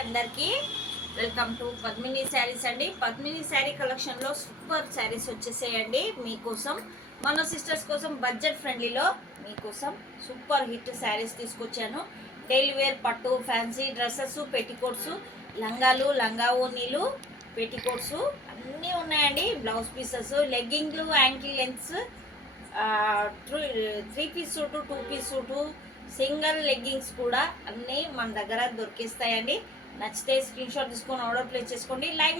అందరికీ welcome to Padmini Sarees అండి. పద్మిని శారీ కలెక్షన్లో సూపర్ శారీస్ వచ్చేసేయండి మీకోసం. మన సిస్టర్స్ కోసం బడ్జెట్ ఫ్రెండ్లీలో మీకోసం సూపర్ హిట్ శారీస్ తీసుకొచ్చాను. డైలీ వేర్ పట్టు, ఫ్యాన్సీ డ్రెస్సెస్, పెట్టికోట్స్, లంగాలు, లంగా ఓనీలు, పెట్టికోట్స్ అన్నీ ఉన్నాయండి. బ్లౌజ్ పీసెస్, లెగ్గింగ్లు, ankle lengths, 3 piece suit, 2 piece suit, single leggings కూడా అన్నీ మన దగ్గర దొరికిస్తాయండి. నచ్చితే స్క్రీన్ షాట్ తీసుకొని ఆర్డర్ ప్లేస్ చేసుకోండి. లైవ్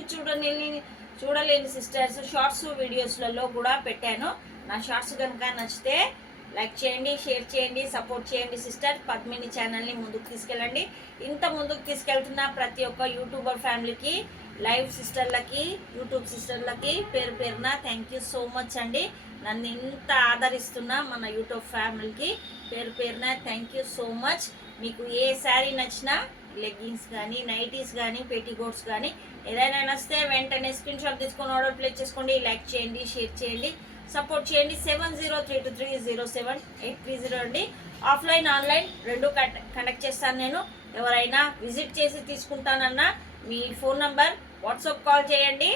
చూడలేని సిస్టర్స్ షార్ట్స్ వీడియోస్లలో కూడా పెట్టాను. నా షార్ట్స్ కనుక నచ్చితే లైక్ చేయండి, షేర్ చేయండి, సపోర్ట్ చేయండి సిస్టర్. పద్మిని ఛానల్ని ముందుకు తీసుకెళ్ళండి. ఇంత ముందుకు తీసుకెళ్తున్న ప్రతి ఒక్క యూట్యూబర్ ఫ్యామిలీకి, లైవ్ సిస్టర్లకి, యూట్యూబ్ సిస్టర్లకి పేరు పేరున థ్యాంక్ యూ సో మచ్ అండి. నన్ను ఇంత ఆదరిస్తున్న మన యూట్యూబ్ ఫ్యామిలీకి పేరు పేరున థ్యాంక్ యూ సో మచ్. మీకు ఏ శారీ నచ్చినా, లెగ్గింగ్స్ కానీ, నైటీస్ కానీ, పెట్టికోట్స్ కానీ ఏదైనా నచ్చితే వెంటనే స్క్రీన్ షాట్ తీసుకొని ఆర్డర్ ప్లేస్ చేసుకోండి. లైక్ చేయండి, షేర్ చేయండి, సపోర్ట్ చేయండి. 7032307830 అండి. ఆఫ్లైన్ ఆన్లైన్ రెండు కండక్ట్ చేస్తాను నేను. ఎవరైనా విజిట్ చేసి తీసుకుంటానన్నా మీ ఫోన్ నంబర్ వాట్సాప్ కాల్ చేయండి.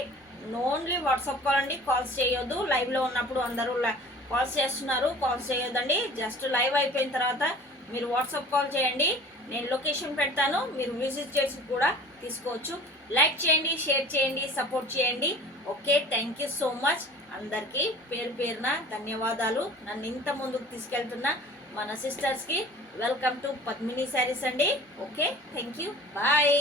ఓన్లీ వాట్సాప్ కాల్ అండి, కాల్స్ చేయొద్దు. లైవ్లో ఉన్నప్పుడు అందరూ కాల్స్ చేస్తున్నారు, కాల్స్ చేయొద్దండి. జస్ట్ లైవ్ అయిపోయిన తర్వాత మీరు వాట్సాప్ కాల్ చేయండి. నేను లొకేషన్ పెడతాను, మీరు విజిట్ చేసి కూడా తీసుకోవచ్చు. లైక్ చేయండి, షేర్ చేయండి, సపోర్ట్ చేయండి. Okay, thank you so much. అందరికీ పేరు పేరున ధన్యవాదాలు. నన్ను ఇంత ముందుకు తీసుకెళ్తున్న మన సిస్టర్స్కి వెల్కమ్ టు పద్మిని శారీస్ అండి. Okay, thank you, bye.